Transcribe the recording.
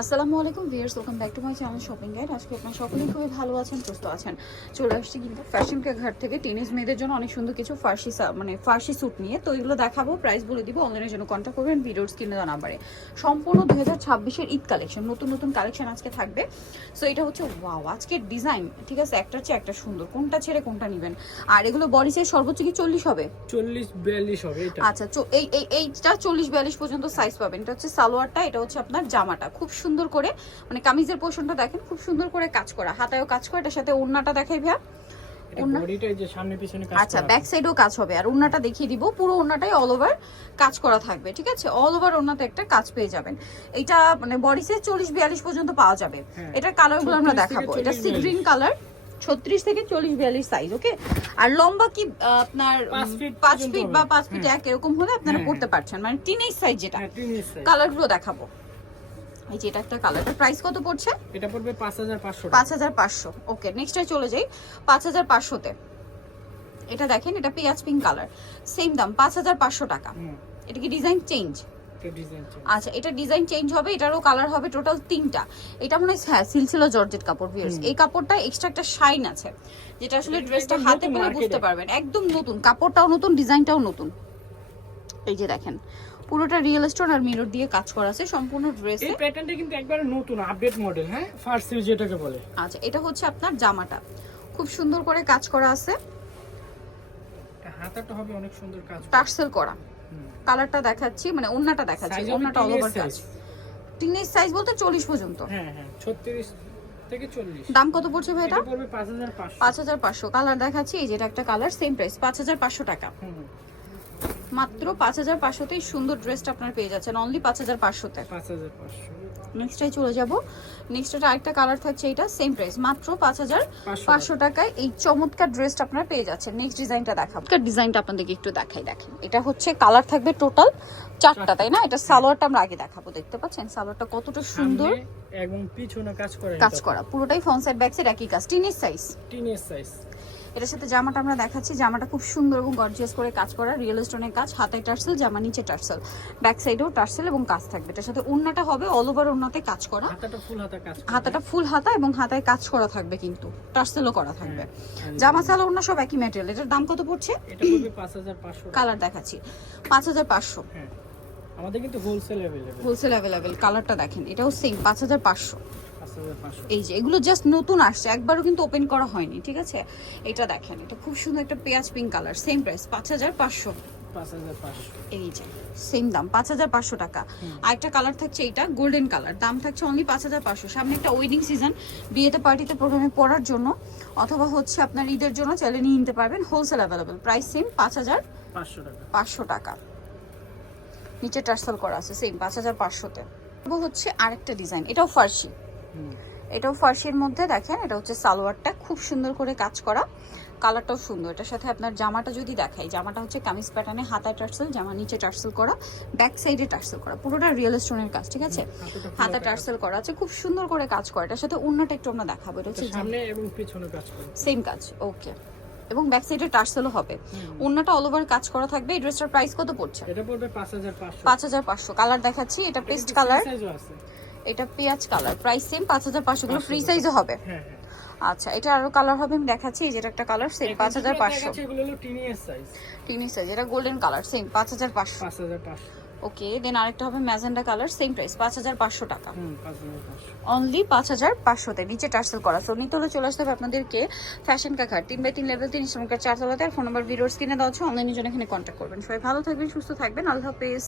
আসসালামু আলাইকুম viewers welcome back to my channel shopping guide. আজকে আপনার সকলেই খুবই ভালো আছেন সুস্থ আছেন। চলে আসছি কিন্তু ফ্যাশন কে ঘাট থেকে। টিনেজ মেয়েদের জন্য অনেক সুন্দর কিছু ফার্সি মানে ফার্সি স্যুট নিয়ে। তো এগুলো দেখাবো প্রাইস বলে দিব অনলাইনের জন্য কন্ট্যাক্ট করবেন ভিডিওর স্ক্রিনে দেওয়া নাম্বারে সম্পূর্ণ দুই হাজার ছাব্বিশের ঈদ কালেকশন নতুন নতুন কালেকশন আজকে থাকবে। সো এটা হচ্ছে ওয়াও আজকের ডিজাইন ঠিক আছে? একটার চেয়ে একটা সুন্দর। কোনটা ছেড়ে কোনটা নেবেন? আর এগুলো বডি সাইজ সর্বোচ্চ কি চল্লিশ হবে? চল্লিশ বিয়াল্লিশ হবে এটা। আচ্ছা এই এইটা চল্লিশ বিয়াল্লিশ পর্যন্ত সাইজ পাবেন। এটা হচ্ছে সালোয়ারটা এটা হচ্ছে আপনার জামাটা। খুব সুন্দর করে মানে কামিজের পোর্শনটা দেখেন খুব সুন্দর করে কাজ করা। হাতায়ও কাজ করা এটার সাথে ওড়নাটা দেখাই ভাইয়া। আচ্ছা ব্যাক সাইডেও কাজ হবে আর দেখিয়ে দিব পুরো অল ওভার কাজ করা থাকবে ঠিক আছে? অল ওভার একটা কাজ পেয়ে যাবেন। এটা মানে বডি সাইজ চল্লিশ বিয়াল্লিশ পর্যন্ত পাওয়া যাবে। হ্যাঁ। এটার কালারগুলো আমরা দেখাবো। এটা সি গ্রিন কালার ছত্রিশ থেকে চল্লিশ বিয়াল্লিশ সাইজ ওকে আর লম্বা কি আপনার পাঁচ ফিট বা পাঁচ ফিট হ্যাঁ। এক এরকম হলে আপনারা হ্যাঁ, পড়তে পারছেন। মানে টিনেজ সাইজ যেটা। কালারগুলো দেখাবো। এই যে এটা একটা কালার প্রাইস কত পড়ছে? এটা পড়বে পাঁচ হাজার পাঁচশো পাঁচ হাজার পাঁচশো। ওকে নেক্সটে চলে যাই। পাঁচ হাজার পাঁচশোতে এটা দেখেন এটা পেঁয়াজ পিঙ্ক কালার সেম দাম পাঁচ হাজার পাঁচশো টাকা। এটা কি ডিজাইন চেঞ্জ আচ্ছা এটা ডিজাইন চেঞ্জ হবে এটারও কালার হবে টোটাল তিনটা। এটা মনে হয় হ্যাঁ সিলসিল জর্জেট কাপড় ভিউয়ার্স এই কাপড়টা এক্সট্রা একটা শাইন আছে যেটা আসলে ড্রেসটা হাতে পেলে বুঝতে পারবেন। একদম নতুন কাপড়টাও নতুন ডিজাইনটাও নতুন। এই যে দেখেন পুরোটা রিয়েল স্টোন আর মিরর দিয়ে কাজ করা আছে সম্পূর্ণ ড্রেস এই প্যাটার্নটা কিন্তু একবারে নতুন আপডেট মডেল হ্যাঁ? ফার্স্ট ইউজ যেটাকে বলে। আচ্ছা এটা হচ্ছে আপনার জামাটা। খুব সুন্দর করে কাজ করা আছে। এটা হাতাটা হবে অনেক সুন্দর কাজ করা। টার্সেল করা। কালারটা দেখাচ্ছি মানে ওন্নাটা দেখাচ্ছি ওন্নাটা অল ওভার কাজ। টিনেজ সাইজ বলতে চল্লিশ পর্যন্ত। হ্যাঁ হ্যাঁ ছত্রিশ থেকে চল্লিশ। দাম কত পড়ছে ভাই এটা? পাঁচ হাজার পাঁচশো। কালার দেখাচ্ছি এই যেটা একটা কালার সেম প্রাইস পাঁচ হাজার পাঁচশো টাকা। মাত্র পাঁচ হাজার পাঁচশোতেই সুন্দর ড্রেসটা আপনার পেয়ে যাচ্ছেন। অনলি পাঁচ হাজার পাঁচশোতে। পাঁচ হাজার পাঁচশো। নেক্সটটাই চলে যাব। নেক্সটটা আরেকটা কালার থাকছে এটা সেম প্রাইস মাত্র পাঁচ হাজার পাঁচশো পাঁচশো টাকায় এই চমৎকার ড্রেসটা আপনারা পেয়ে যাচ্ছেন। নেক্সট ডিজাইনটা দেখাবো। ডিজাইনটা আপনাদেরকে একটু দেখাই দেখেন। এটা হচ্ছে কালার থাকবে টোটাল চারটা তাই না? এটা সালোয়ারটা আমরা আগে দেখাবো দেখতে পাচ্ছেন? সালোয়ারটা কতটা সুন্দর। এবং পিছনে কাজ করে কাজ করা। পুরোটাই ফ্রন্ট সাইড ব্যাক সাইড একই কাজ। টিনের সাইজ টিনের সাইজ এটার সাথে জামাটা আমরা দেখাচ্ছি। জামাটা খুব সুন্দর এবং গর্জিয়াস করে কাজ করা। রিয়েল স্টোনের কাজ। হাতায় টার্সেল জামা নিচে টার্সেল। ব্যাক সাইডেও টার্সেল এবং কাজ থাকবে। এটার সাথে ওড়নাটা হবে। অল ওভার ওড়নাতে কাজ করা। হাতাটা ফুল হাতা হাতাটা ফুল হাতা এবং হাতায় কাজ করা থাকবে কিন্তু। টার্সেলও করা থাকবে। হ্যাঁ। জামা সালা ওড়না সব একই ম্যাটেরিয়াল এটার দাম কত পড়ছে? কালার দেখাচ্ছি। পাঁচ হাজার পাঁচশো। হ্যাঁ। আমাদের কিন্তু হোলসেল অ্যাভেলেবেল হোলসেল অ্যাভেলেবেল কালারটা দেখেন। এটাও সেম পাঁচ হাজার পাঁচশো। এই যে এগুলো জাস্ট নতুন আসছে একবারও কিন্তু ওপেন করা হয়নি ঠিক আছে? এটা দেখেন এটা খুব সুন্দর একটা পেঁয়াজ পিঙ্ক কালার সেম প্রাইস পাঁচ হাজার পাঁচশো। এই যে সেম দাম পাঁচ হাজার পাঁচশো টাকা। আর একটা কালার থাকছে এটা গোল্ডেন কালার দাম থাকছে অনলি পাঁচ হাজার পাঁচশো। সামনে একটা ওয়েডিং সিজন বিয়েতে পার্টিতে প্রোগ্রামে পড়ার জন্য অথবা হচ্ছে আপনার ঈদের জন্য চাইলে নিয়ে নিতে পারবেন হোলসেল অ্যাভেলেবেল প্রাইস সেম পাঁচ হাজার পাঁচশো টাকা। নিচে টার্সেল করা আছে সেম পাঁচ হাজার পাঁচশোতে। হচ্ছে আরেকটা ডিজাইন এটাও ফার্সি। এটাও ফার্সির মধ্যে দেখেন এটা হচ্ছে সালোয়ারটা খুব সুন্দর করে কাজ করা। কালারটাও সুন্দর। এটার সাথে আপনার জামাটা যদি দেখাই জামাটা হচ্ছে কামিজ প্যাটার্নে হাতা টার্সেল জামা নিচে টার্সেল করা ব্যাক সাইডে টার্সেল করা। পুরোটা রিয়েল স্টোনের কাজ ঠিক আছে? হাতা টার্সেল করা আছে খুব সুন্দর করে কাজ করা। এটার সাথে অন্যটা একটু আমরা দেখাবো এটা হচ্ছে সামনে এবং পিছনে কাজ করে। সেম কাজ ওকে এবং ব্যাক সাইডে টার্সেলও হবে। অন্যটা অল ওভার কাজ করা থাকবে। এই ড্রেসটার প্রাইস কত পড়ছে? এটা পড়বে পাঁচ হাজার পাঁচশো। পাঁচ হাজার পাঁচশো। কালার দেখাচ্ছি এটা পেস্ট কালার সাইজও আছে। এটা পেঁয়াজ কালার প্রাইস সেম পাঁচ হাজার পাঁচশো গুলো ফ্রি সাইজও হবে। হ্যাঁ হ্যাঁ। আচ্ছা এটা আরও কালার হবে আমি দেখাচ্ছি এই যেটা একটা কালার সেম পাঁচ হাজার পাঁচশো। টিনি সাইজ এটা গোল্ডেন কালার সেম পাঁচ হাজার পাঁচশো। ওকে দেন আরেকটা হবে ম্যাজেন্ডা কালার সেম প্রাইস পাঁচ হাজার পাঁচশো টাকা। অনলি পাঁচ হাজার পাঁচশোতে নিচে টার্সেল করা। সো নিতে হলে চলে আসতে হবে আপনাদেরকে ফ্যাশন কাকার তিন বাই তিন লেভেল তিন ইসলামকার চারতলাতে আর ফোন নাম্বার ভিডিওর স্ক্রিনে দেওয়া হচ্ছে অনলাইনের জন্য এখানে কন্ট্যাক্ট করবেন। সবাই ভালো থাকবেন সুস্থ থাকবেন। আল্লাহ হাফেজ।